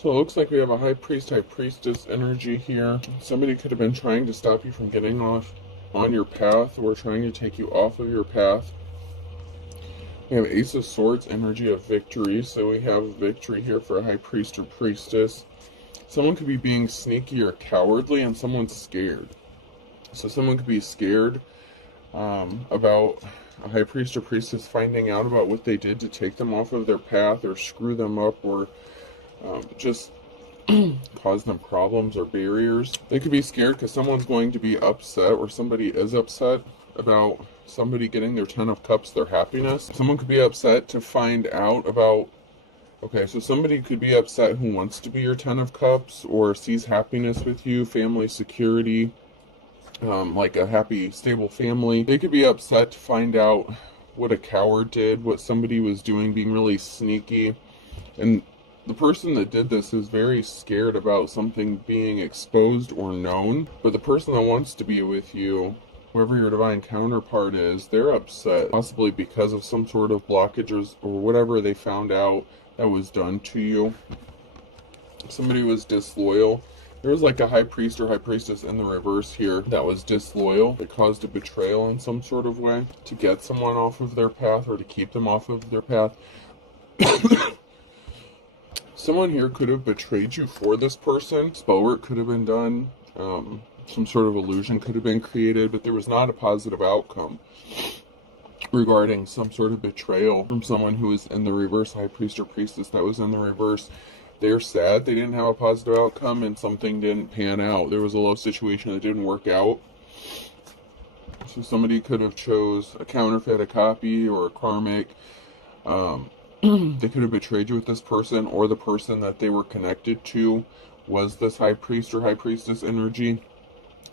So it looks like we have a high priest, high priestess energy here. Somebody could have been trying to stop you from getting off on your path, or trying to take you off of your path. We have Ace of Swords energy of victory, so we have victory here for a high priest or priestess. Someone could be being sneaky or cowardly, and someone's scared. So someone could be scared about a high priest or priestess finding out about what they did to take them off of their path, or screw them up, or just cause them problems or barriers. They could be scared because someone's going to be upset, or somebody is upset about somebody getting their 10 of Cups, their happiness. Someone could be upset to find out about, okay, so somebody could be upset who wants to be your 10 of Cups, or sees happiness with you, family security, like a happy, stable family. They could be upset to find out what a coward did, what somebody was doing, being really sneaky. And the person that did this is very scared about something being exposed or known. But the person that wants to be with you, whoever your divine counterpart is, they're upset, possibly because of some sort of blockages or whatever they found out that was done to you. Somebody was disloyal. There was like a high priest or high priestess in the reverse here that was disloyal. It caused a betrayal in some sort of way to get someone off of their path, or to keep them off of their path. Someone here could have betrayed you for this person. Spell work could have been done. Some sort of illusion could have been created, but there was not a positive outcome regarding some sort of betrayal from someone who was in the reverse, high priest or priestess that was in the reverse. They're sad they didn't have a positive outcome, and something didn't pan out. There was a love situation that didn't work out. So somebody could have chose a counterfeit, a copy, or a karmic. They could have betrayed you with this person, or the person that they were connected to was this high priest or high priestess energy,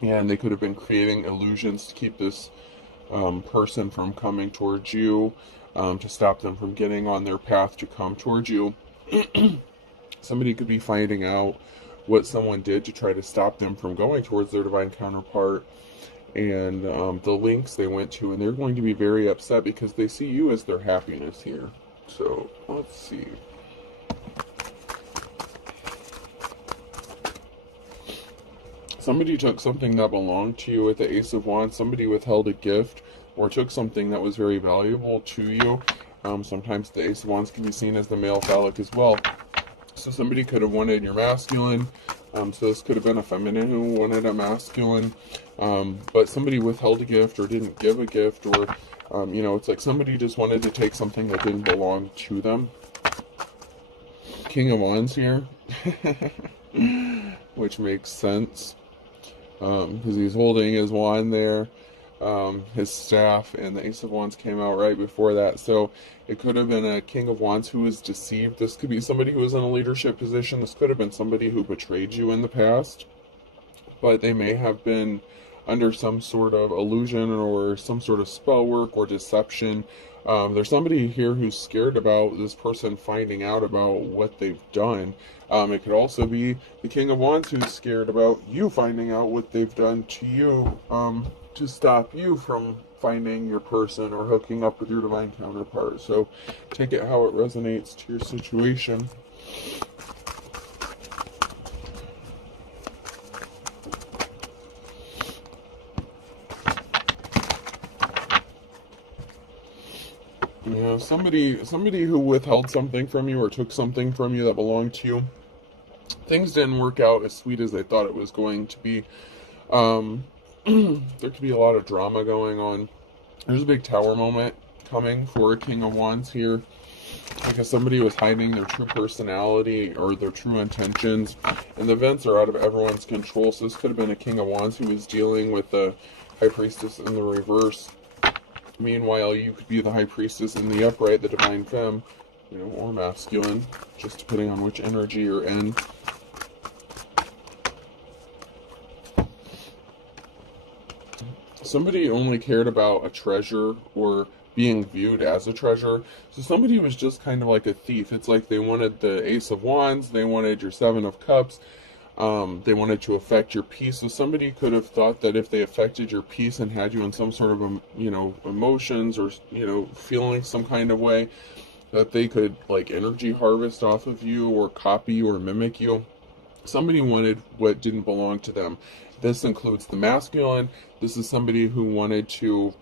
and they could have been creating illusions to keep this person from coming towards you, to stop them from getting on their path to come towards you. Somebody could be finding out what someone did to try to stop them from going towards their divine counterpart, and the links they went to, and they're going to be very upset because they see you as their happiness here. So let's see. Somebody took something that belonged to you with the Ace of Wands. Somebody withheld a gift or took something that was very valuable to you. Sometimes the Ace of Wands can be seen as the male phallic as well. So somebody could have wanted your masculine. So this could have been a feminine who wanted a masculine. But somebody withheld a gift or didn't give a gift, or it's like somebody just wanted to take something that didn't belong to them. King of Wands here, which makes sense, because he's holding his wand there, his staff, and the Ace of Wands came out right before that. So it could have been a King of Wands who was deceived. This could be somebody who was in a leadership position. This could have been somebody who betrayed you in the past, but they may have been under some sort of illusion or some sort of spell work or deception. There's somebody here who's scared about this person finding out about what they've done. It could also be the King of Wands who's scared about you finding out what they've done to you, to stop you from finding your person or hooking up with your divine counterpart. So take it how it resonates to your situation. Yeah, somebody who withheld something from you or took something from you that belonged to you. Things didn't work out as sweet as they thought it was going to be. There could be a lot of drama going on. There's a big tower moment coming for a King of Wands here, because somebody was hiding their true personality or their true intentions, and the events are out of everyone's control. So this could have been a King of Wands who was dealing with the High Priestess in the reverse. Meanwhile, you could be the High Priestess in the upright, the Divine Femme, or masculine, just depending on which energy you're in. Somebody only cared about a treasure or being viewed as a treasure. So somebody was just kind of like a thief. It's like they wanted the Ace of Wands, they wanted your Seven of Cups, they wanted to affect your peace. So somebody could have thought that if they affected your peace and had you in some sort of, emotions or, feeling some kind of way, that they could like energy harvest off of you or copy or mimic you. Somebody wanted what didn't belong to them. This includes the masculine. This is somebody who wanted to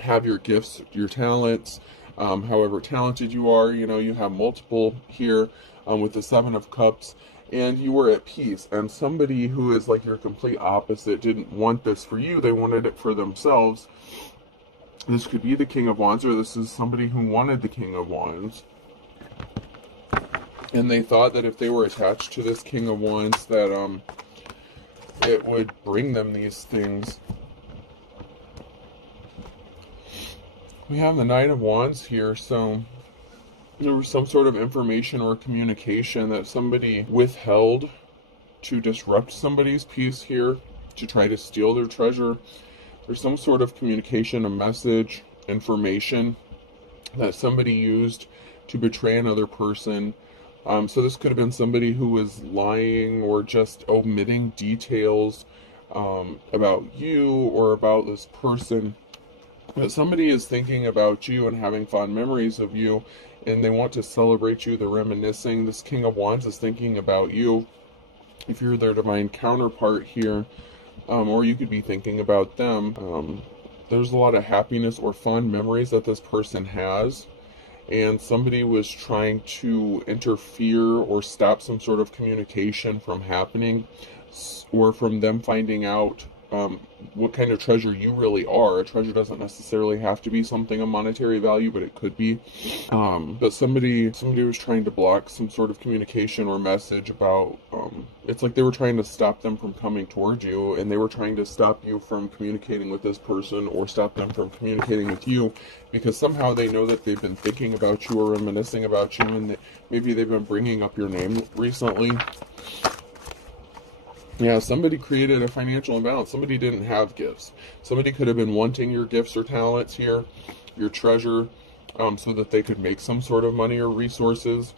have your gifts, your talents, however talented you are. You know, you have multiple here with the Seven of Cups, and you were at peace. And somebody who is like your complete opposite didn't want this for you. They wanted it for themselves. This could be the King of Wands, or this is somebody who wanted the King of Wands. And they thought that if they were attached to this King of Wands, that it would bring them these things. We have the Knight of Wands here, so there was some sort of information or communication that somebody withheld to disrupt somebody's peace here, to try to steal their treasure. There's some sort of communication, a message, information that somebody used to betray another person. So this could have been somebody who was lying or just omitting details about you or about this person. But somebody is thinking about you and having fond memories of you, and they want to celebrate you. They're reminiscing. This King of Wands is thinking about you. If you're their divine counterpart here, or you could be thinking about them. There's a lot of happiness or fond memories that this person has, and somebody was trying to interfere or stop some sort of communication from happening, or from them finding out what kind of treasure you really are. A treasure doesn't necessarily have to be something of monetary value, but it could be. But somebody was trying to block some sort of communication or message about, it's like they were trying to stop them from coming towards you, and they were trying to stop you from communicating with this person, or stop them from communicating with you, because somehow they know that they've been thinking about you or reminiscing about you, and maybe they've been bringing up your name recently. Yeah, somebody created a financial imbalance. Somebody didn't have gifts. Somebody could have been wanting your gifts or talents here, your treasure, so that they could make some sort of money or resources.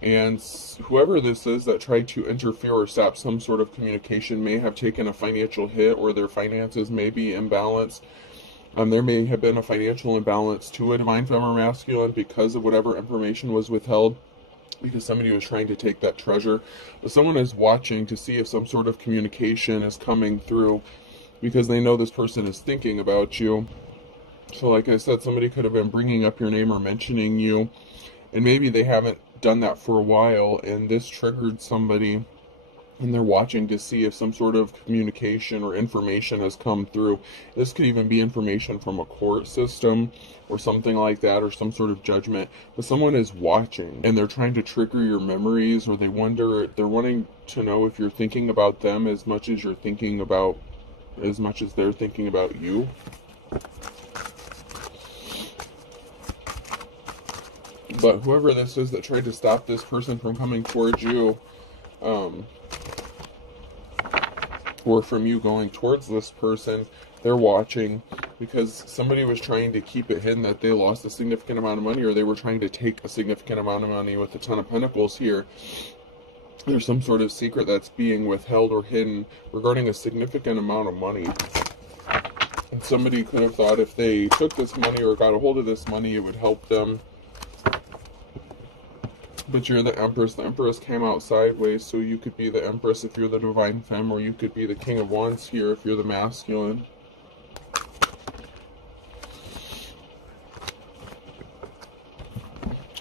And whoever this is that tried to interfere or stop some sort of communication may have taken a financial hit, or their finances may be imbalanced. There may have been a financial imbalance to a divine feminine or masculine because of whatever information was withheld, because somebody was trying to take that treasure. But someone is watching to see if some sort of communication is coming through, because they know this person is thinking about you. So like I said, somebody could have been bringing up your name or mentioning you, and maybe they haven't done that for a while, and this triggered somebody, and they're watching to see if some sort of communication or information has come through. This could even be information from a court system or something like that, or some sort of judgment. But someone is watching, and they're trying to trigger your memories, or they're wanting to know if you're thinking about them as much as they're thinking about you. But whoever this is that tried to stop this person from coming towards you, or from you going towards this person, they're watching, because somebody was trying to keep it hidden that they lost a significant amount of money, or they were trying to take a significant amount of money. With the Ten of Pentacles here, there's some sort of secret that's being withheld or hidden regarding a significant amount of money. And somebody could have thought if they took this money or got a hold of this money, it would help them. But you're the Empress. The Empress came out sideways, so you could be the Empress if you're the Divine Femme, or you could be the King of Wands here if you're the masculine.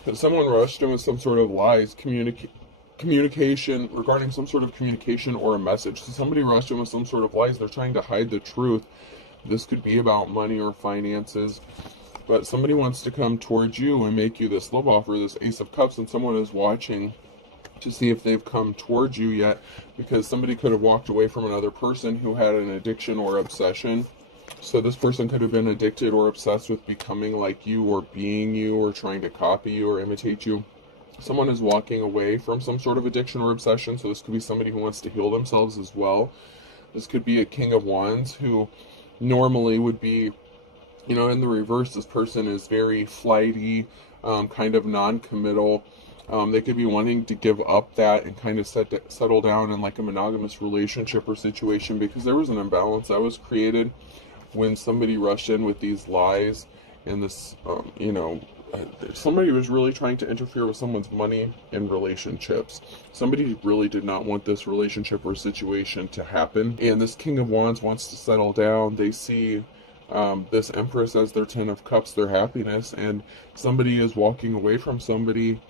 But someone rushed in with some sort of lies, communication, regarding some sort of communication or a message. So somebody rushed in with some sort of lies. They're trying to hide the truth. This could be about money or finances. But somebody wants to come towards you and make you this love offer, this Ace of Cups, and someone is watching to see if they've come towards you yet, because somebody could have walked away from another person who had an addiction or obsession. So this person could have been addicted or obsessed with becoming like you, or being you, or trying to copy you or imitate you. Someone is walking away from some sort of addiction or obsession, so this could be somebody who wants to heal themselves as well. This could be a King of Wands who normally would be, you know, in the reverse. This person is very flighty, kind of non-committal. They could be wanting to give up that and kind of settle down in like a monogamous relationship or situation, because there was an imbalance that was created when somebody rushed in with these lies and this, somebody was really trying to interfere with someone's money and relationships. Somebody really did not want this relationship or situation to happen. And this King of Wands wants to settle down. They see this Empress as their Ten of Cups, their happiness, and somebody is walking away from somebody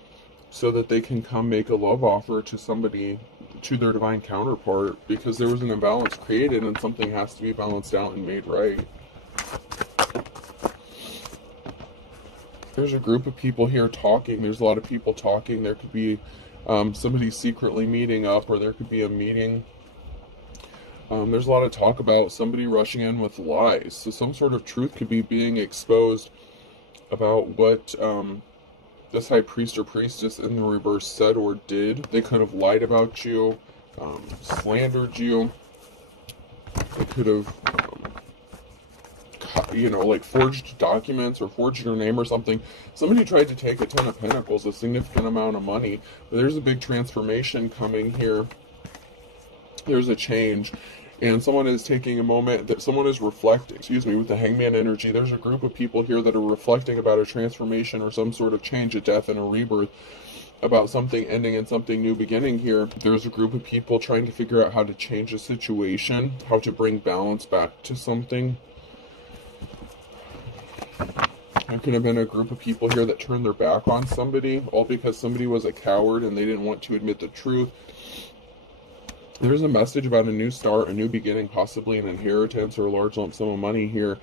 so that they can come make a love offer to somebody, to their divine counterpart, because there was an imbalance created and something has to be balanced out and made right. There's a group of people here talking. There's a lot of people talking. There could be somebody secretly meeting up, or there could be a meeting. There's a lot of talk about somebody rushing in with lies. So some sort of truth could be being exposed about what this High Priest or Priestess in the reverse said or did. They could have lied about you, slandered you. They could have like forged documents or forged your name or something. Somebody tried to take a Ten of Pentacles, a significant amount of money, but there's a big transformation coming here. There's a change, and someone is taking a moment, that someone is reflecting, with the Hangman energy. There's a group of people here that are reflecting about a transformation or some sort of change, a death and a rebirth, about something ending and something new beginning here. There's a group of people trying to figure out how to change a situation, how to bring balance back to something. There could have been a group of people here that turned their back on somebody, all because somebody was a coward and they didn't want to admit the truth. There's a message about a new start, a new beginning, possibly an inheritance or a large lump sum of money here.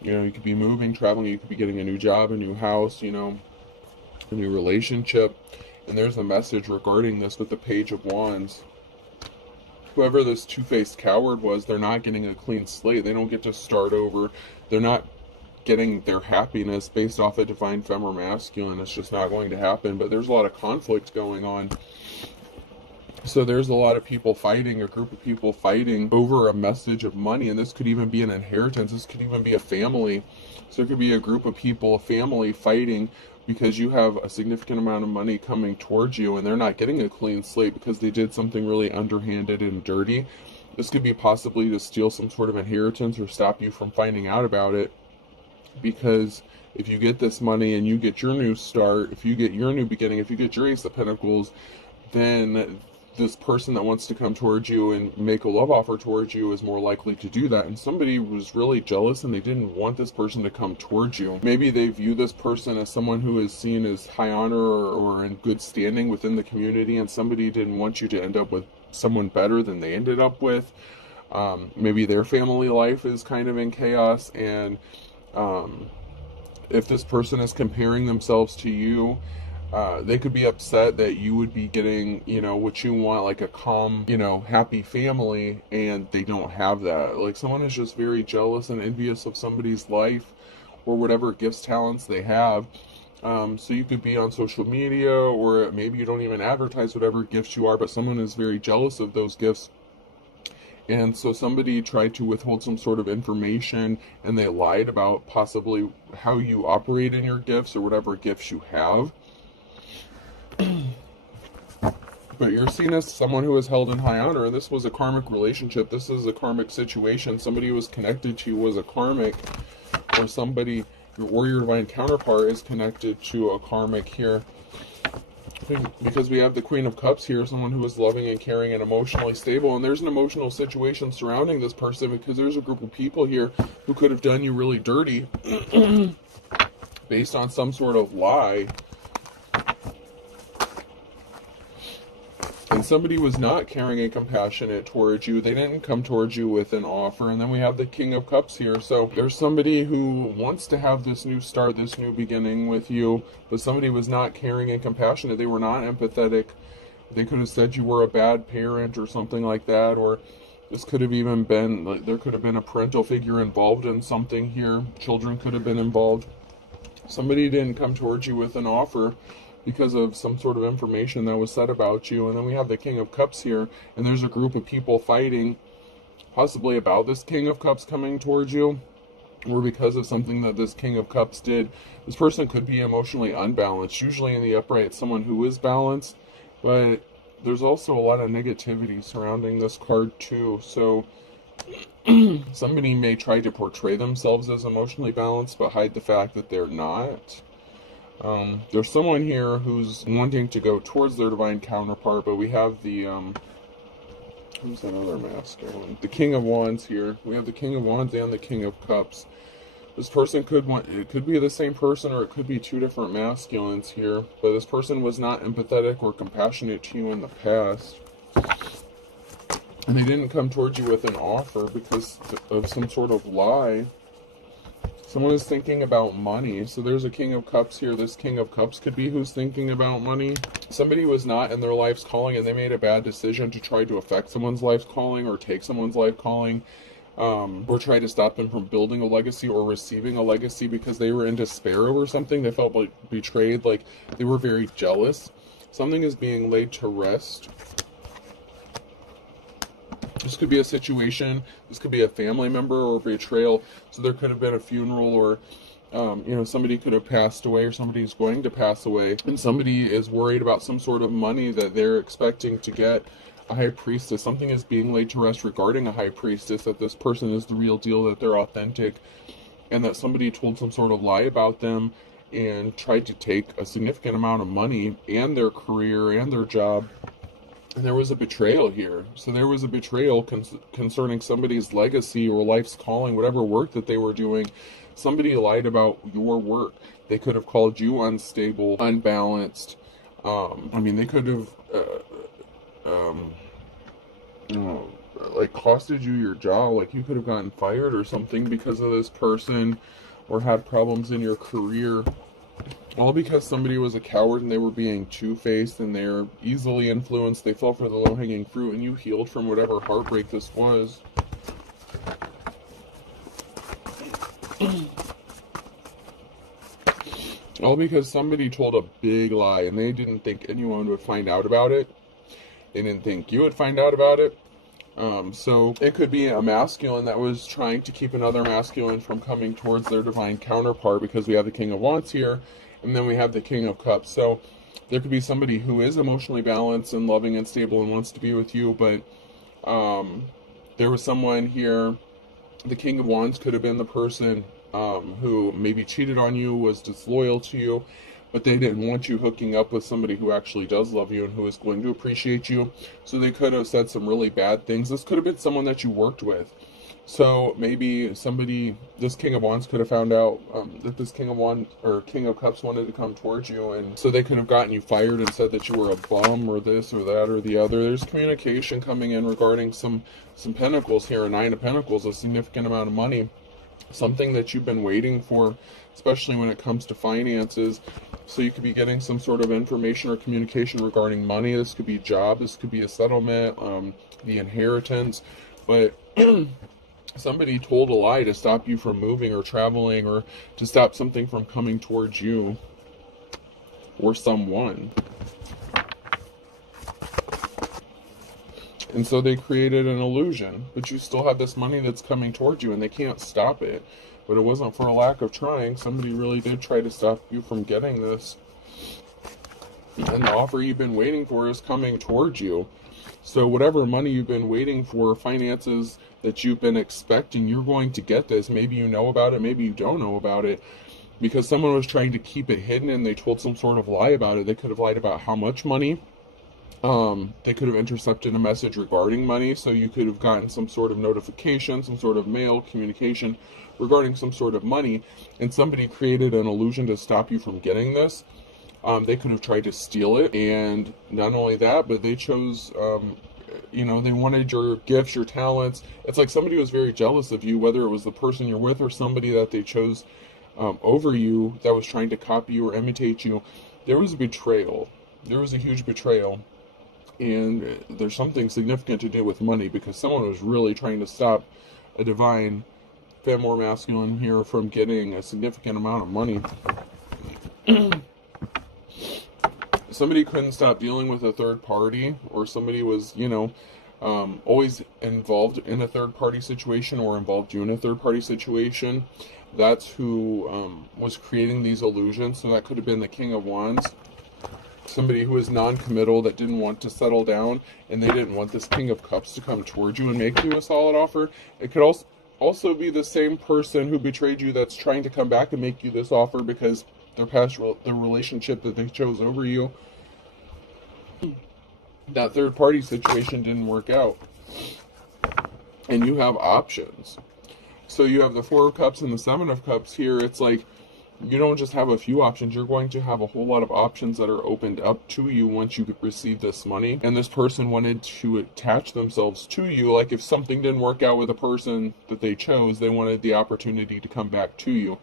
You could be moving, traveling, you could be getting a new job, a new house, a new relationship. And there's a message regarding this with the Page of Wands. Whoever this two-faced coward was, they're not getting a clean slate. They don't get to start over. They're not getting their happiness based off a divine femme or masculine. It's just not going to happen. But there's a lot of conflict going on. So there's a lot of people fighting, a group of people fighting over a message of money. And this could even be an inheritance. This could even be a family. So it could be a group of people, a family fighting because you have a significant amount of money coming towards you and they're not getting a clean slate because they did something really underhanded and dirty. This could be possibly to steal some sort of inheritance or stop you from finding out about it. Because if you get this money and you get your new start, if you get your new beginning, if you get your Ace of Pentacles, then this person that wants to come towards you and make a love offer towards you is more likely to do that. And somebody was really jealous and they didn't want this person to come towards you. Maybe they view this person as someone who is seen as high honor or in good standing within the community, and somebody didn't want you to end up with someone better than they ended up with. Maybe their family life is kind of in chaos, and if this person is comparing themselves to you, they could be upset that you would be getting, what you want, like a calm, happy family, and they don't have that. Like someone is just very jealous and envious of somebody's life or whatever gifts, talents they have. So you could be on social media, or maybe you don't even advertise whatever gifts you are, but someone is very jealous of those gifts. And so somebody tried to withhold some sort of information, and they lied about possibly how you operate in your gifts or whatever gifts you have. But you're seen as someone who is held in high honor, and this was a karmic relationship. This is a karmic situation. Somebody who was connected to you was a karmic, or somebody, or your divine counterpart is connected to a karmic here. Because we have the Queen of Cups here, someone who is loving and caring and emotionally stable. And there's an emotional situation surrounding this person because there's a group of people here who could have done you really dirty based on some sort of lie. And somebody was not caring and compassionate towards you. They didn't come towards you with an offer. And then we have the King of Cups here. So there's somebody who wants to have this new start, this new beginning with you, but somebody was not caring and compassionate. They were not empathetic. They could have said you were a bad parent or something like that. Or this could have even been, like, there could have been a parental figure involved in something here. Children could have been involved. Somebody didn't come towards you with an offer because of some sort of information that was said about you. And then we have the King of Cups here, and there's a group of people fighting possibly about this King of Cups coming towards you, or because of something that this King of Cups did. This person could be emotionally unbalanced. Usually in the upright, it's someone who is balanced, but there's also a lot of negativity surrounding this card too. So somebody may try to portray themselves as emotionally balanced, but hide the fact that they're not. There's someone here who's wanting to go towards their divine counterpart, but we have the, who's another masculine? The King of Wands here. We have the King of Wands and the King of Cups. This person could want, it could be the same person or it could be two different masculines here, but this person was not empathetic or compassionate to you in the past. And they didn't come towards you with an offer because of some sort of lie. Someone is thinking about money. So there's a King of Cups here. This King of Cups could be who's thinking about money. Somebody was not in their life's calling and they made a bad decision to try to affect someone's life's calling or take someone's life calling. Or try to stop them from building a legacy or receiving a legacy because they were in despair over something. They felt like betrayed, like they were very jealous. Something is being laid to rest. This could be a situation, this could be a family member or betrayal. So there could have been a funeral or, somebody could have passed away or somebody's going to pass away. And somebody is worried about some sort of money that they're expecting to get. A high priestess, something is being laid to rest regarding a high priestess, that this person is the real deal, that they're authentic, and that somebody told some sort of lie about them and tried to take a significant amount of money and their career and their job. And there was a betrayal here. So there was a betrayal concerning somebody's legacy or life's calling, whatever work that they were doing. Somebody lied about your work. They could have called you unstable, unbalanced. They could have like costed you your job, like you could have gotten fired or something because of this person, or had problems in your career, all because somebody was a coward and they were being two-faced and they're easily influenced. They fell for the low-hanging fruit and you healed from whatever heartbreak this was. All because somebody told a big lie and they didn't think anyone would find out about it. They didn't think you would find out about it. So it could be a masculine that was trying to keep another masculine from coming towards their divine counterpart, because we have the King of Wands here and then we have the King of Cups. So there could be somebody who is emotionally balanced and loving and stable and wants to be with you, but there was someone here. The King of Wands could have been the person who maybe cheated on you, was disloyal to you, but they didn't want you hooking up with somebody who actually does love you and who is going to appreciate you. So they could have said some really bad things. This could have been someone that you worked with. So maybe somebody, this King of Wands could have found out that this King of Wands or King of Cups wanted to come towards you, and so they could have gotten you fired and said that you were a bum or this or that or the other. There's communication coming in regarding some pentacles here. A Nine of Pentacles, a significant amount of money, something that you've been waiting for, especially when it comes to finances. So you could be getting some sort of information or communication regarding money. This could be a job, this could be a settlement, the inheritance, but somebody told a lie to stop you from moving or traveling, or to stop something from coming towards you or someone. And so they created an illusion, but you still have this money that's coming towards you and they can't stop it. But it wasn't for a lack of trying. Somebody really did try to stop you from getting this. And the offer you've been waiting for is coming towards you. So whatever money you've been waiting for, finances that you've been expecting, you're going to get this. Maybe you know about it, maybe you don't know about it, because someone was trying to keep it hidden and they told some sort of lie about it. They could have lied about how much money. They could have intercepted a message regarding money, so you could have gotten some sort of notification, some sort of mail communication regarding some sort of money, and somebody created an illusion to stop you from getting this. They could have tried to steal it, and not only that, but they chose, they wanted your gifts, your talents. It's like somebody was very jealous of you, whether it was the person you're with or somebody that they chose over you that was trying to copy you or imitate you. There was a betrayal. There was a huge betrayal. And there's something significant to do with money, because someone was really trying to stop a divine femme or masculine here from getting a significant amount of money. Somebody couldn't stop dealing with a third party, or somebody was, always involved in a third party situation or involved you in a third party situation. That's who was creating these illusions. So that could have been the King of Wands. Somebody who is non-committal, that didn't want to settle down, and they didn't want this King of Cups to come towards you and make you a solid offer. It could also be the same person who betrayed you that's trying to come back and make you this offer, because the relationship that they chose over you. That third party situation didn't work out, and you have options. So you have the Four of Cups and the Seven of Cups here. It's like you don't just have a few options. You're going to have a whole lot of options that are opened up to you once you receive this money. And this person wanted to attach themselves to you. Like if something didn't work out with a person that they chose, they wanted the opportunity to come back to you.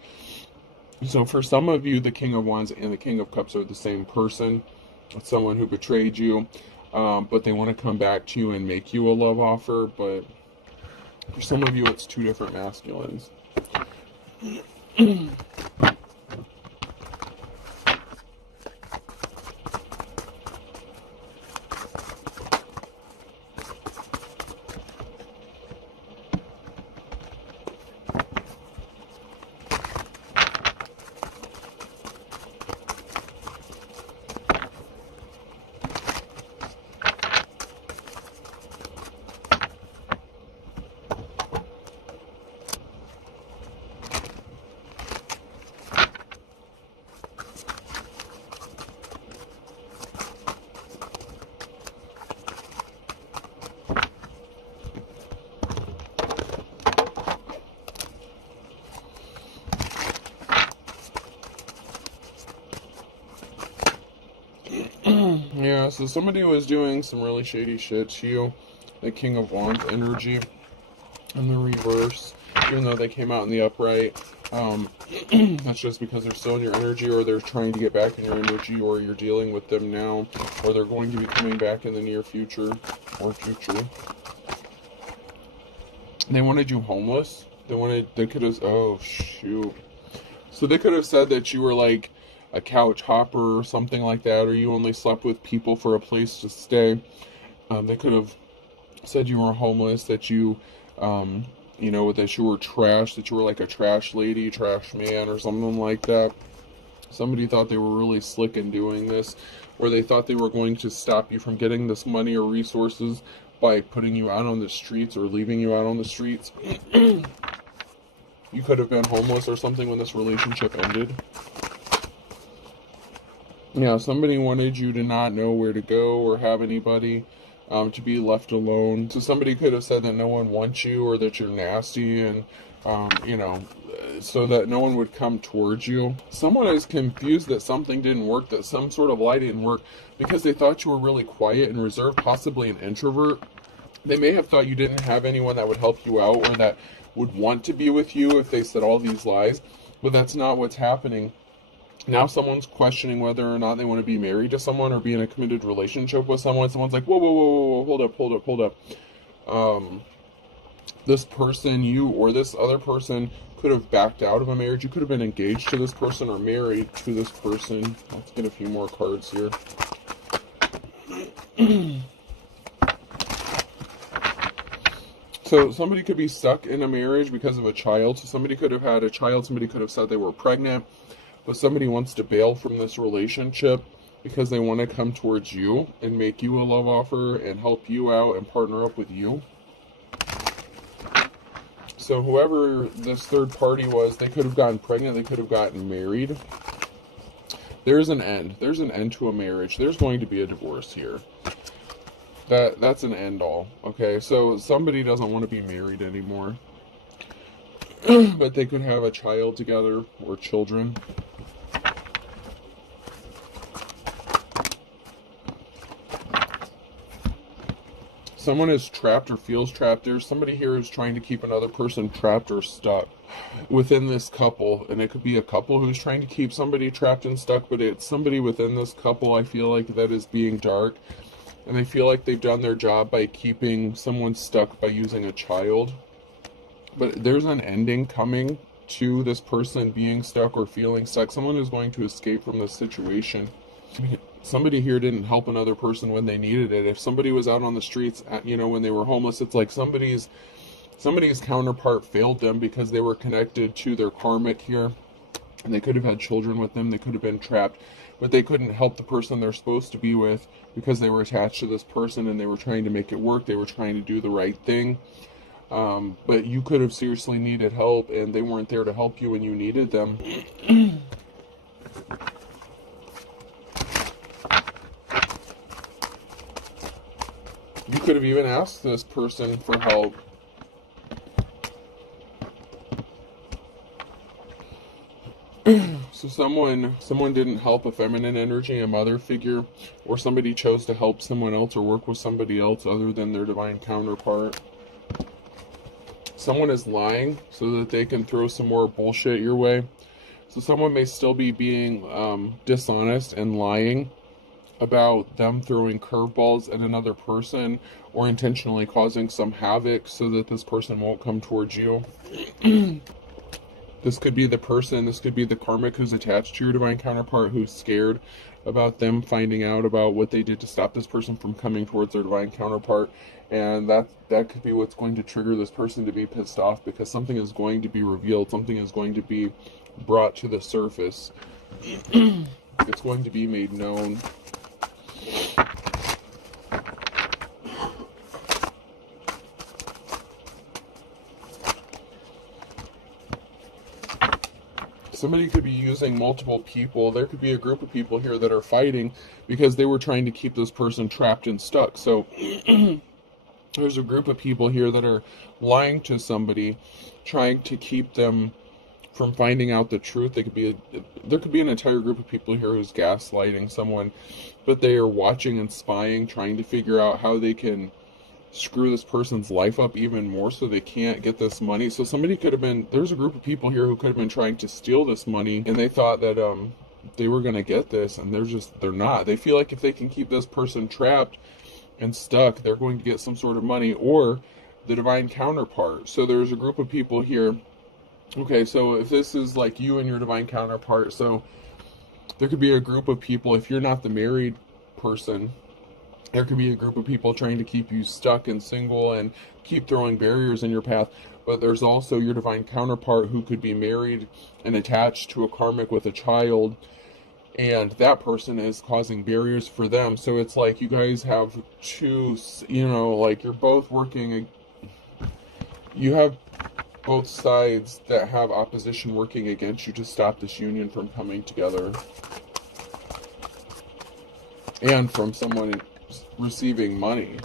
So for some of you, the King of Wands and the King of Cups are the same person. It's someone who betrayed you, but they want to come back to you and make you a love offer. But for some of you, it's two different masculines. Yeah, so somebody was doing some really shady shit to you. The King of Wands energy in the reverse, even though they came out in the upright. That's just because they're still in your energy, or they're trying to get back in your energy, or you're dealing with them now, or they're going to be coming back in the near future or future. They wanted you homeless. They could have, oh shoot. So they could have said that you were like a couch hopper or something like that, or you only slept with people for a place to stay. They could have said you were homeless, that you, you know, that you were trash, that you were like a trash lady, trash man, or something like that. Somebody thought they were really slick in doing this, or they thought they were going to stop you from getting this money or resources by putting you out on the streets or leaving you out on the streets. You could have been homeless or something when this relationship ended. Yeah, somebody wanted you to not know where to go or have anybody, to be left alone. So somebody could have said that no one wants you, or that you're nasty, and, you know, so that no one would come towards you. Someone is confused that something didn't work, that some sort of lie didn't work, because they thought you were really quiet and reserved, possibly an introvert. They may have thought you didn't have anyone that would help you out, or that would want to be with you if they said all these lies, but that's not what's happening. Now someone's questioning whether or not they want to be married to someone or be in a committed relationship with someone. Someone's like, whoa, whoa, whoa, whoa, hold up. This person, you or this other person, could have backed out of a marriage. You could have been engaged to this person or married to this person. Let's get a few more cards here. So somebody could be stuck in a marriage because of a child. So somebody could have had a child. Somebody could have said they were pregnant. But somebody wants to bail from this relationship because they want to come towards you and make you a love offer and help you out and partner up with you. So whoever this third party was, they could have gotten pregnant, they could have gotten married. There's an end. There's an end to a marriage. There's going to be a divorce here. That's an end all. Okay, so somebody doesn't want to be married anymore. But they could have a child together or children. Someone is trapped or feels trapped. There's somebody here who's trying to keep another person trapped or stuck within this couple. And it could be a couple who's trying to keep somebody trapped and stuck, but it's somebody within this couple, I feel like, that is being dark. And they feel like they've done their job by keeping someone stuck by using a child. But there's an ending coming to this person being stuck or feeling stuck. Someone is going to escape from this situation. Somebody here didn't help another person when they needed it. If somebody was out on the streets, you know, when they were homeless, it's like somebody's counterpart failed them because they were connected to their karmic here. And they could have had children with them. They could have been trapped. But they couldn't help the person they're supposed to be with because they were attached to this person and they were trying to make it work. They were trying to do the right thing. But you could have seriously needed help and they weren't there to help you when you needed them. could have even asked this person for help. So someone didn't help a feminine energy, a mother figure, or somebody chose to help someone else or work with somebody else other than their divine counterpart. Someone is lying so that they can throw some more bullshit your way. So someone may still be being dishonest and lying about them throwing curveballs at another person or intentionally causing some havoc so that this person won't come towards you. This could be the person, this could be the karmic who's attached to your divine counterpart, who's scared about them finding out about what they did to stop this person from coming towards their divine counterpart. And that could be what's going to trigger this person to be pissed off, because something is going to be revealed, something is going to be brought to the surface. It's going to be made known. Somebody could be using multiple people. There could be a group of people here that are fighting because they were trying to keep this person trapped and stuck. So there's a group of people here that are lying to somebody, trying to keep them from finding out the truth. There could be an entire group of people here who's gaslighting someone, but they are watching and spying, trying to figure out how they can screw this person's life up even more so they can't get this money. So somebody could have been, there's a group of people here who could have been trying to steal this money, and they thought that they were going to get this, and they're not. They feel like if they can keep this person trapped and stuck, they're going to get some sort of money or the divine counterpart. So there's a group of people here. Okay, so if this is like you and your divine counterpart, so there could be a group of people, if you're not the married person, there could be a group of people trying to keep you stuck and single and keep throwing barriers in your path. But there's also your divine counterpart who could be married and attached to a karmic with a child, and that person is causing barriers for them. So it's like you guys have two, like you're both working, you have both sides that have opposition working against you to stop this union from coming together. And from someone receiving money.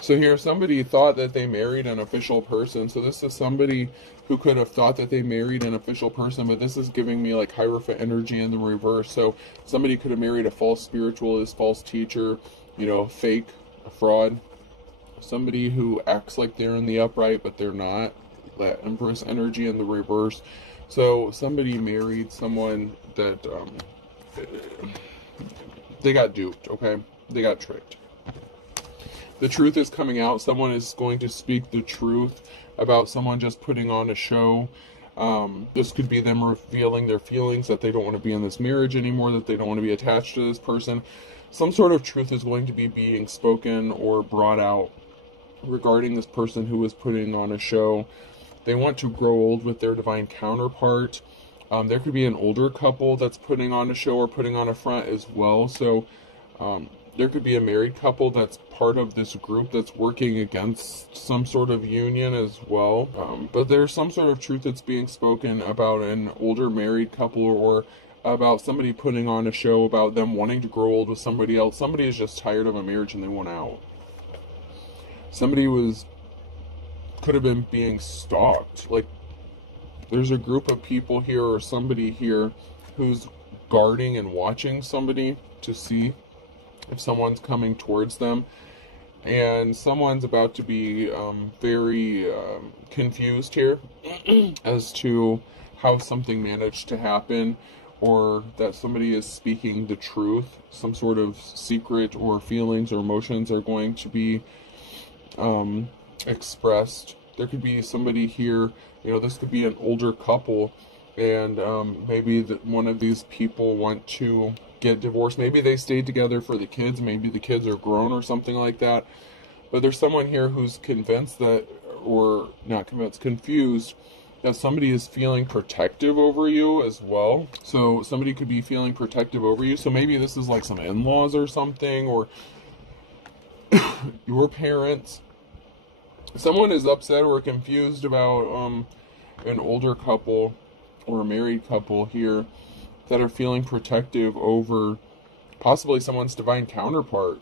So here, somebody thought that they married an official person. So this is somebody who could have thought that they married an official person, but this is giving me like Hierophant energy in the reverse. So somebody could have married a false spiritualist, false teacher, fake, a fraud. Somebody who acts like they're in the upright, but they're not. That Empress energy in the reverse. So somebody married someone that they got duped, okay? They got tricked. The truth is coming out. Someone is going to speak the truth about someone just putting on a show. This could be them revealing their feelings, that they don't want to be in this marriage anymore, that they don't want to be attached to this person. Some sort of truth is going to be being spoken or brought out regarding this person who is putting on a show. They want to grow old with their divine counterpart. There could be an older couple that's putting on a show or putting on a front as well. So there could be a married couple that's part of this group that's working against some sort of union as well. But there's some sort of truth that's being spoken about an older married couple, or about somebody putting on a show about them wanting to grow old with somebody else. Somebody is just tired of a marriage and they want out. Somebody could have been being stalked. Like, there's a group of people here or somebody here who's guarding and watching somebody to see if someone's coming towards them. And someone's about to be very confused here as to how something managed to happen, or that somebody is speaking the truth. Some sort of secret or feelings or emotions are going to be expressed. There could be somebody here, this could be an older couple, and maybe one of these people want to get divorced. Maybe they stayed together for the kids, maybe the kids are grown or something like that. But there's someone here who's convinced that, or not convinced, confused that somebody is feeling protective over you as well. So somebody could be feeling protective over you. So maybe this is like some in-laws or something, or your parents. Someone is upset or confused about an older couple or a married couple here that are feeling protective over possibly someone's divine counterpart.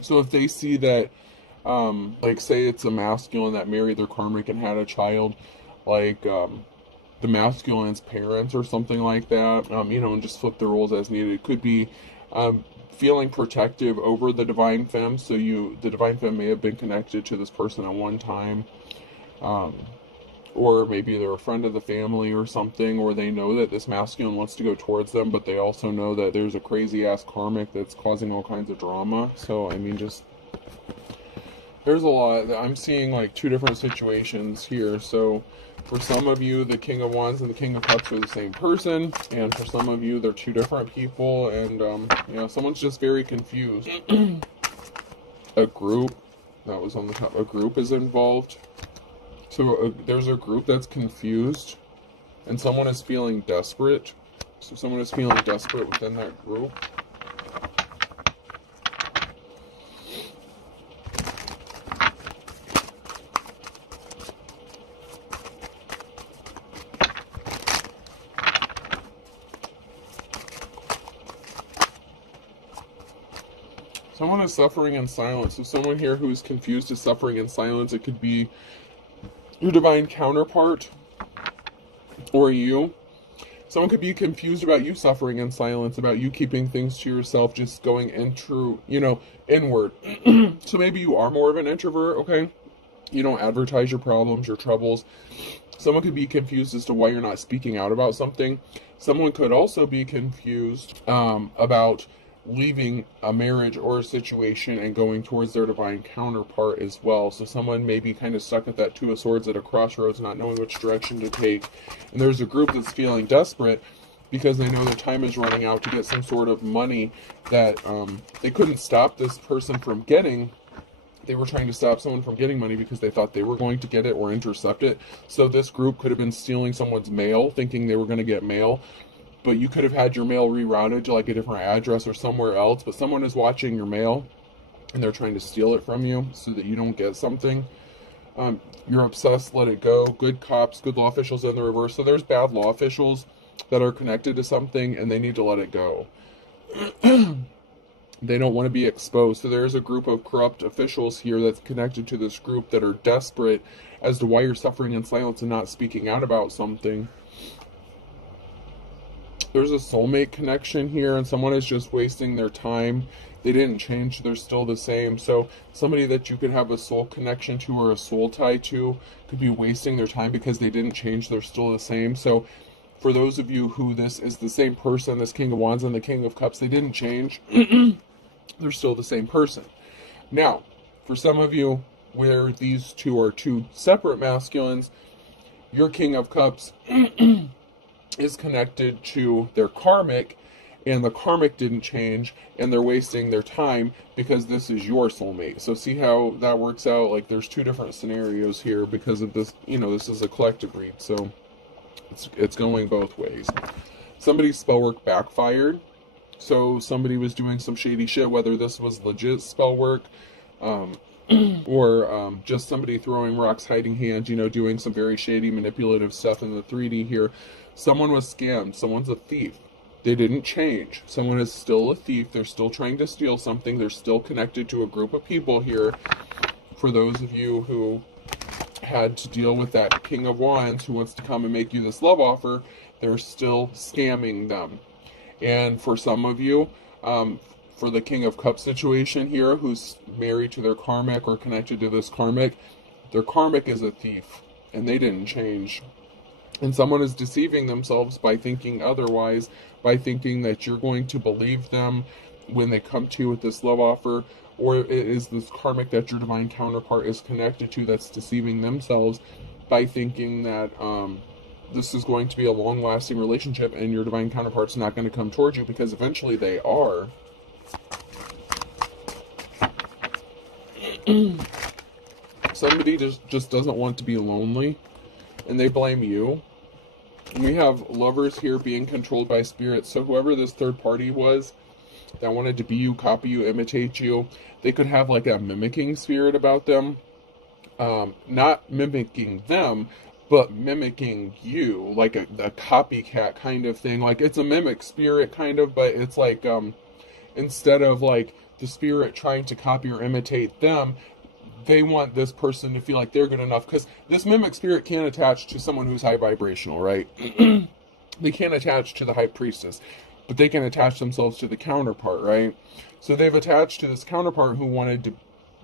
So if they see that, like say it's a masculine that married their karmic and had a child, like the masculine's parents or something like that, you know, and just flip the roles as needed. It could be feeling protective over the divine femme. So the divine femme may have been connected to this person at one time, or maybe they're a friend of the family or something, or they know that this masculine wants to go towards them, but they also know that there's a crazy ass karmic that's causing all kinds of drama. So I mean, just there's a lot. I'm seeing like two different situations here. So for some of you, the King of Wands and the King of Cups are the same person, and for some of you, they're two different people, and you know, someone's just very confused. A group that was on the top. A group is involved. So there's a group that's confused, and someone is feeling desperate. So someone is feeling desperate within that group. Someone is suffering in silence. So someone here who is confused is suffering in silence. It could be your divine counterpart or you. Someone could be confused about you suffering in silence, about you keeping things to yourself, just going into, you know, inward. So maybe you are more of an introvert, okay? You don't advertise your problems, your troubles. Someone could be confused as to why you're not speaking out about something. Someone could also be confused about leaving a marriage or a situation and going towards their divine counterpart as well. So someone may be kind of stuck at that Two of Swords at a crossroads, not knowing which direction to take. And there's a group that's feeling desperate because they know their time is running out to get some sort of money that they couldn't stop this person from getting. They were trying to stop someone from getting money because they thought they were going to get it or intercept it. So this group could have been stealing someone's mail, thinking they were going to get mail. But you could have had your mail rerouted to like a different address or somewhere else. But someone is watching your mail and they're trying to steal it from you so that you don't get something. You're obsessed, let it go. Good cops, good law officials in the reverse. So there's bad law officials that are connected to something and they need to let it go. They don't want to be exposed. So there's a group of corrupt officials here that's connected to this group that are desperate as to why you're suffering in silence and not speaking out about something. There's a soulmate connection here, and someone is just wasting their time. They didn't change, they're still the same. So somebody that you could have a soul connection to or a soul tie to could be wasting their time because they didn't change, they're still the same. So for those of you who this is the same person, this King of Wands and the King of Cups, they didn't change. They're still the same person. Now, for some of you where these two are two separate masculines, your King of Cups is connected to their karmic, and the karmic didn't change, and they're wasting their time because this is your soulmate. So see how that works out? Like there's two different scenarios here because of this, you know, this is a collective read, so it's going both ways. Somebody's spell work backfired. So somebody was doing some shady shit, whether this was legit spell work, or just somebody throwing rocks, hiding hands, you know, doing some very shady manipulative stuff in the 3D here. Someone was scammed. Someone's a thief. They didn't change. Someone is still a thief. They're still trying to steal something. They're still connected to a group of people here. For those of you who had to deal with that King of Wands who wants to come and make you this love offer, they're still scamming them. And for some of you, for the King of Cups situation here, who's married to their karmic or connected to this karmic, their karmic is a thief, and they didn't change. And someone is deceiving themselves by thinking otherwise, by thinking that you're going to believe them when they come to you with this love offer, or it is this karmic that your divine counterpart is connected to that's deceiving themselves by thinking that this is going to be a long-lasting relationship and your divine counterpart's not going to come towards you, because eventually they are. Somebody just doesn't want to be lonely, and they blame you. We have lovers here being controlled by spirits. So whoever this third party was that wanted to be you, copy you, imitate you, they could have like a mimicking spirit about them. Not mimicking them, but mimicking you, like a copycat kind of thing. Like it's a mimic spirit kind of, but it's like instead of like the spirit trying to copy or imitate them, they want this person to feel like they're good enough, because this mimic spirit can't attach to someone who's high vibrational, right? They can't attach to the high priestess, but they can attach themselves to the counterpart, right? So they've attached to this counterpart who wanted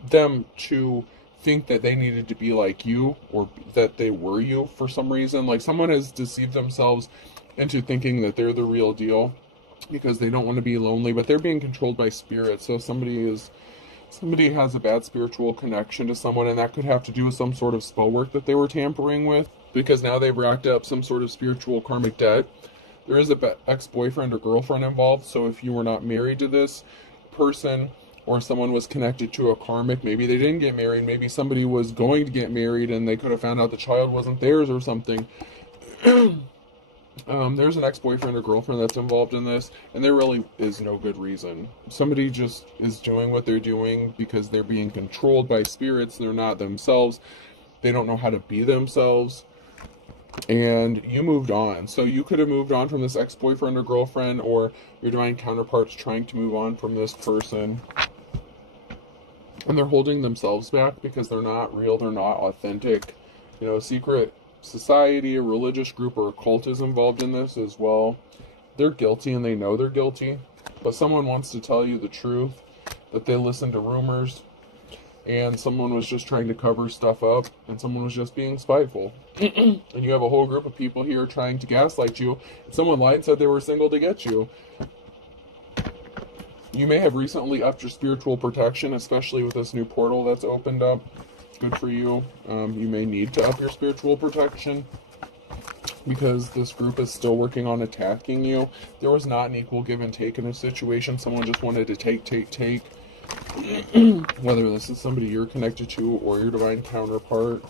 them to think that they needed to be like you, or that they were you for some reason. Like someone has deceived themselves into thinking that they're the real deal because they don't want to be lonely, but they're being controlled by spirit. So somebody has a bad spiritual connection to someone, and that could have to do with some sort of spell work that they were tampering with, because now they've racked up some sort of spiritual karmic debt. There is a ex-boyfriend or girlfriend involved, so if you were not married to this person, or someone was connected to a karmic, maybe they didn't get married, maybe somebody was going to get married and they could have found out the child wasn't theirs or something. There's an ex-boyfriend or girlfriend that's involved in this, and there really is no good reason. Somebody just is doing what they're doing because they're being controlled by spirits. They're not themselves. They don't know how to be themselves. And you moved on. So you could have moved on from this ex-boyfriend or girlfriend, or your divine counterpart's trying to move on from this person. And they're holding themselves back because they're not real, they're not authentic. You know, a secret society, a religious group, or a cult is involved in this as well. They're guilty and they know they're guilty, but someone wants to tell you the truth, that they listen to rumors, and someone was just trying to cover stuff up, and someone was just being spiteful. And you have a whole group of people here trying to gaslight you, and someone lied and said they were single to get you. You may have recently upped your spiritual protection, especially with this new portal that's opened up. Good for you. You may need to up your spiritual protection because this group is still working on attacking you. There was not an equal give and take in this situation. Someone just wanted to take. Whether this is somebody you're connected to or your divine counterpart.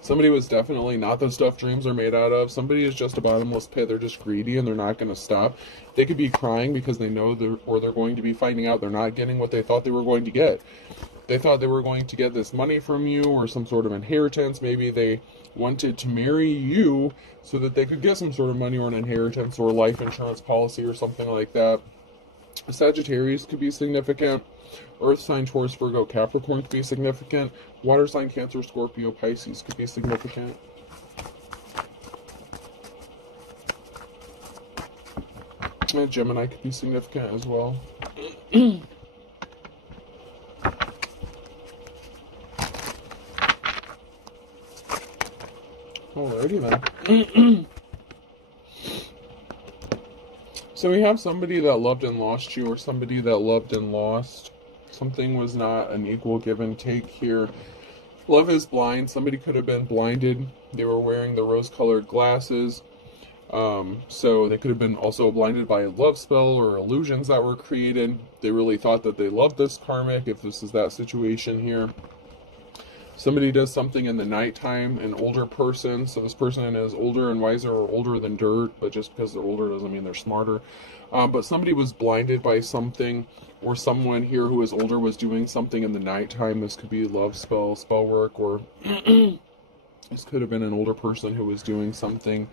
Somebody was definitely not the stuff dreams are made out of. Somebody is just a bottomless pit. They're just greedy and they're not going to stop. They could be crying because they know they're going to be finding out they're not getting what they thought they were going to get. They thought they were going to get this money from you or some sort of inheritance. Maybe they wanted to marry you so that they could get some sort of money or an inheritance or a life insurance policy or something like that. Sagittarius could be significant. Earth sign, Taurus, Virgo, Capricorn could be significant. Water sign, Cancer, Scorpio, Pisces could be significant. And Gemini could be significant as well. Alrighty then. So we have somebody that loved and lost you, or somebody that loved and lost. Something was not an equal give and take here. Love is blind. Somebody could have been blinded. They were wearing the rose-colored glasses. So they could have been also blinded by a love spell or illusions that were created. They really thought that they loved this karmic, if this is that situation here. Somebody does something in the nighttime, an older person. So this person is older and wiser, or older than dirt, but just because they're older doesn't mean they're smarter. But somebody was blinded by something, or someone here who is older was doing something in the nighttime. This could be love spell work, or this could have been an older person who was doing something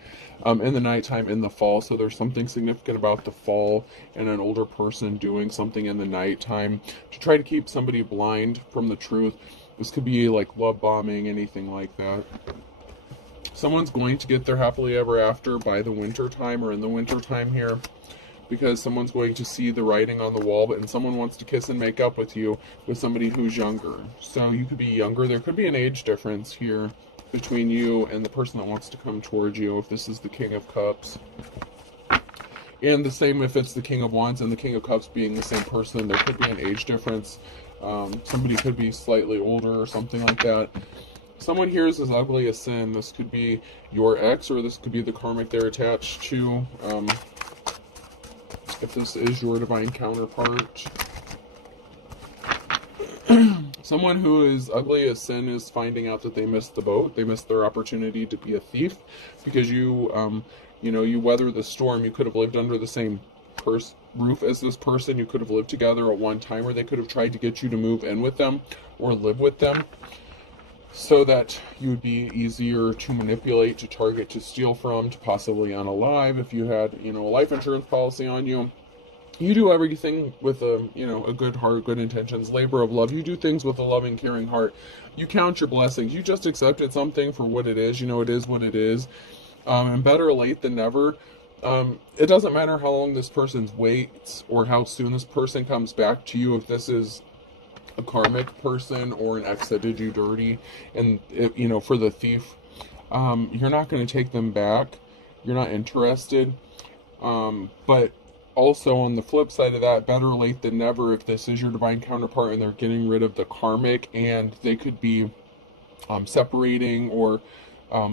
in the nighttime in the fall. So there's something significant about the fall and an older person doing something in the nighttime to try to keep somebody blind from the truth. This could be like love bombing, anything like that. Someone's going to get their happily ever after by the winter time, or in the winter time here, because someone's going to see the writing on the wall, and someone wants to kiss and make up with you with somebody who's younger. So you could be younger. There could be an age difference here between you and the person that wants to come towards you, if this is the King of Cups. And the same if it's the King of Wands and the King of Cups being the same person. There could be an age difference. Somebody could be slightly older or something like that. Someone here is as ugly as sin. This could be your ex, or this could be the karmic they're attached to. If this is your divine counterpart. Someone who is ugly as sin is finding out that they missed the boat. They missed their opportunity to be a thief, because you weather the storm. You could have lived under the same roof as this person. You could have lived together at one time, or they could have tried to get you to move in with them or live with them. so that you would be easier to manipulate, to target, to steal from, to possibly unalive. If you had, a life insurance policy on you, you do everything with a good heart, good intentions, labor of love. You do things with a loving, caring heart. You count your blessings. You just accepted something for what it is. It is what it is. And better late than never. It doesn't matter how long this person waits or how soon this person comes back to you. If this is a karmic person or an ex that did you dirty, and for the thief, you're not going to take them back. You're not interested. But also on the flip side of that, better late than never. If this is your divine counterpart and they're getting rid of the karmic, and they could be separating, or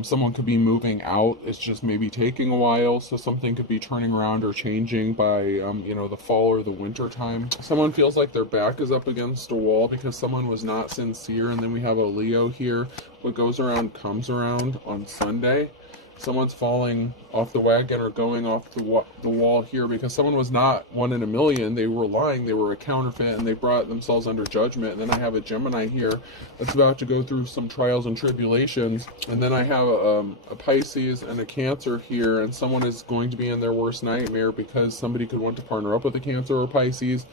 someone could be moving out. It's just maybe taking a while, so something could be turning around or changing by the fall or the winter time. Someone feels like their back is up against a wall because someone was not sincere. And then we have a Leo here. What goes around comes around on Sunday. Someone's falling off the wagon or going off the wall here because someone was not one in a million. They were lying. They were a counterfeit, and they brought themselves under judgment. And then I have a Gemini here that's about to go through some trials and tribulations. And then I have a Pisces and a Cancer here, and someone is going to be in their worst nightmare because somebody could want to partner up with a Cancer or Pisces.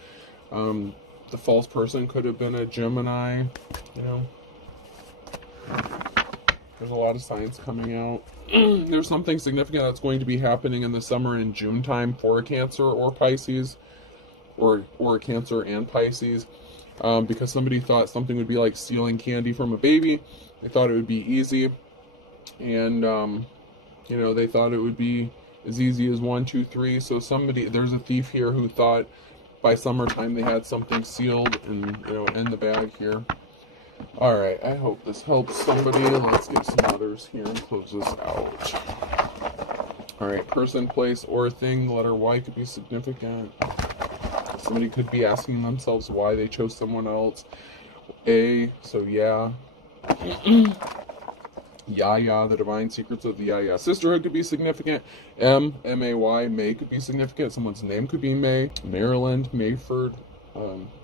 The false person could have been a Gemini. There's a lot of signs coming out. There's something significant that's going to be happening in the summer and June time for a Cancer or Pisces, or a Cancer and Pisces, because somebody thought something would be like stealing candy from a baby. They thought it would be easy, and they thought it would be as easy as 1, 2, 3. So there's a thief here who thought by summertime they had something sealed and in the bag here. Alright, I hope this helps somebody. Let's get some others here and close this out. Alright, person, place, or thing. The letter Y could be significant. Somebody could be asking themselves why they chose someone else. A, so yeah. Yaya, the divine secrets of the Yaya sisterhood could be significant. M-A-Y, May could be significant. Someone's name could be May. Maryland, Mayford.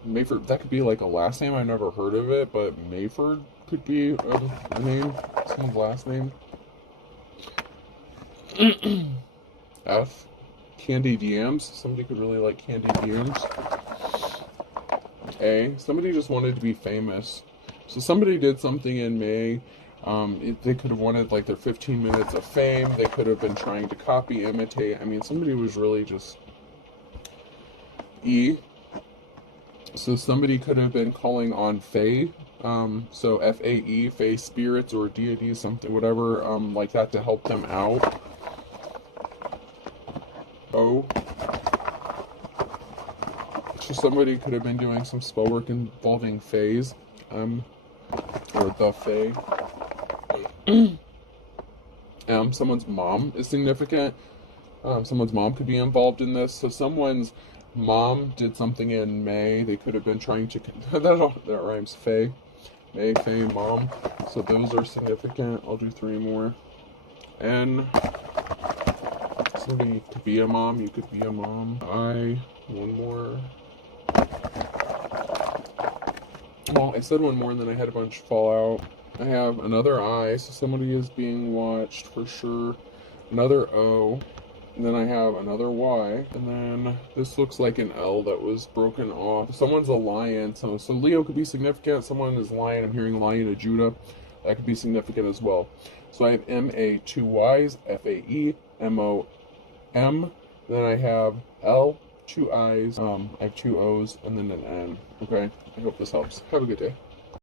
Mayford, that could be like a last name. I've never heard of it, but Mayford could be a name, someone's last name. F, candied yams. Somebody could really like candied yams. A, somebody just wanted to be famous. So somebody did something in May. They could have wanted like their 15 minutes of fame. They could have been trying to copy, imitate. Somebody was really just... E, so somebody could have been calling on Fae, so F-A-E, Fae spirits or deities, something, whatever, like that, to help them out. O, so somebody could have been doing some spell work involving Faes, or the Fae. Someone's mom is significant. Someone's mom could be involved in this, so someone's mom did something in May. They could have been trying to... that rhymes. Fae. May, Fae, mom. So those are significant. I'll do 3 more. N. Somebody could be a mom. You could be a mom. I. 1 more. Well, I said 1 more and then I had a bunch fall out. I have another I. So somebody is being watched for sure. Another O. And then I have another Y, and then this looks like an L that was broken off. Someone's a lion, so Leo could be significant. Someone is lion. I'm hearing Lion of Judah. That could be significant as well. So I have M-A, 2 Ys, F-A-E, M-O-M. Then I have L, 2 Is. I have 2 O's, and then an N. Okay, I hope this helps. Have a good day.